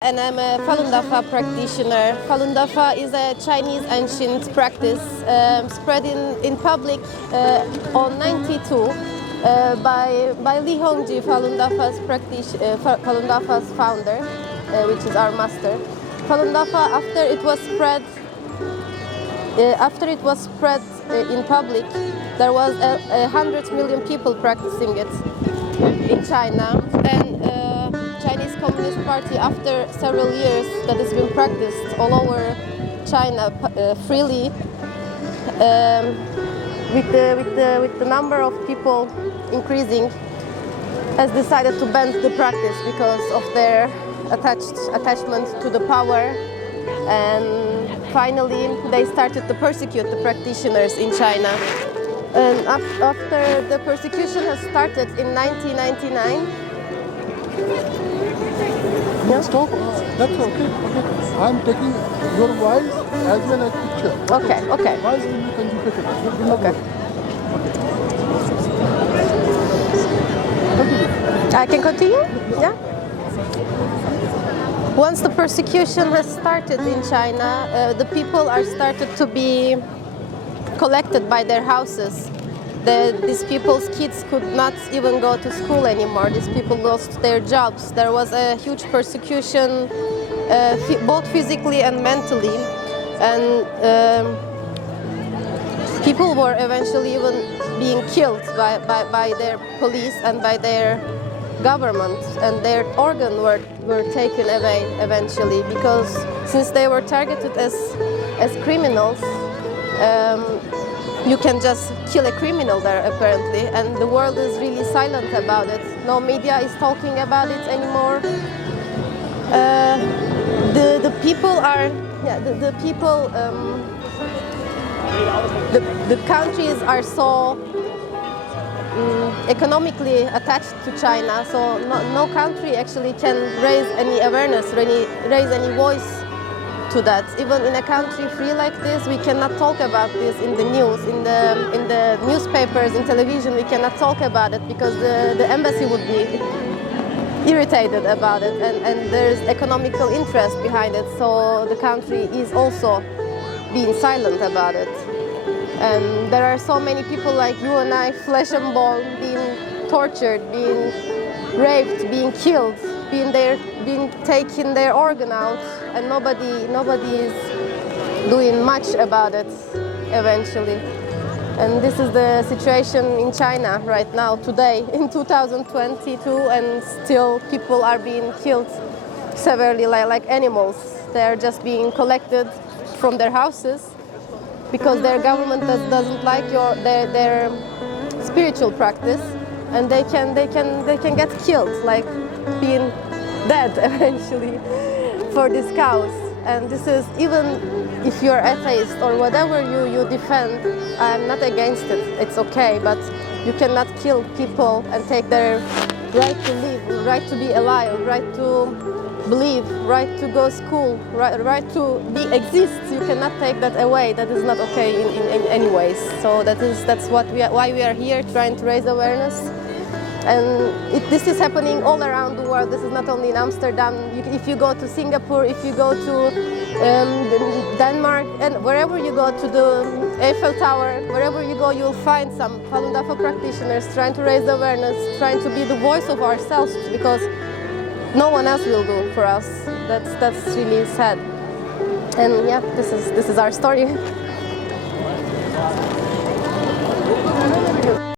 And I'm a Falun Dafa practitioner. Falun Dafa is a Chinese ancient practice spread in public on 92 by Li Hongji, Falun Dafa's founder, which is our master. Falun Dafa, after it was spread in public, there was 100 million people practicing it in China. And Chinese Communist Party, after several years that it's been practiced all over China freely, with the number of people increasing, has decided to ban the practice because of their attachment to the power. And finally, they started to persecute the practitioners in China. And after the persecution has started in 1999. Let's talk. That's okay. I'm taking your voice as well as picture. Okay. Voice will be conjugated. Okay. Continue. I can continue? Yeah. Once the persecution has started in China, the people are started to be collected by their houses. These people's kids could not even go to school anymore. These people lost their jobs. There was a huge persecution, both physically and mentally. And people were eventually even being killed by their police and by their government. And their organs were taken away eventually, because since they were targeted as criminals, you can just kill a criminal there, apparently, and the world is really silent about it. No media is talking about it anymore. The countries are so economically attached to China, so no country actually can raise any awareness, raise any voice to that. Even in a country free like this, we cannot talk about this in the news, in the newspapers, in television. We cannot talk about it because the embassy would be irritated about it, and there's economical interest behind it. So the country is also being silent about it. And there are so many people like you and I, flesh and bone, being tortured, being raped, being killed, being taken their organ out, and nobody is doing much about it eventually. And this is the situation in China right now, today, in 2022, and still people are being killed severely like animals. They are just being collected from their houses because their government doesn't like their spiritual practice, and they can get killed, like being dead eventually for this cause. And this is, even if you're atheist or whatever you defend, I'm not against it, it's okay, but you cannot kill people and take their right to live, right to be alive, right to believe, right to go to school, right to exist. You cannot take that away. That is not okay in any ways. So that's why we are here, trying to raise awareness. And this is happening all around the world. This is not only in Amsterdam. If you go to Singapore, if you go to Denmark, and wherever you go, to the Eiffel Tower, wherever you go, you'll find some Falun Dafa practitioners trying to raise awareness, trying to be the voice of ourselves, because no one else will do for us. That's really sad. And yeah, this is our story.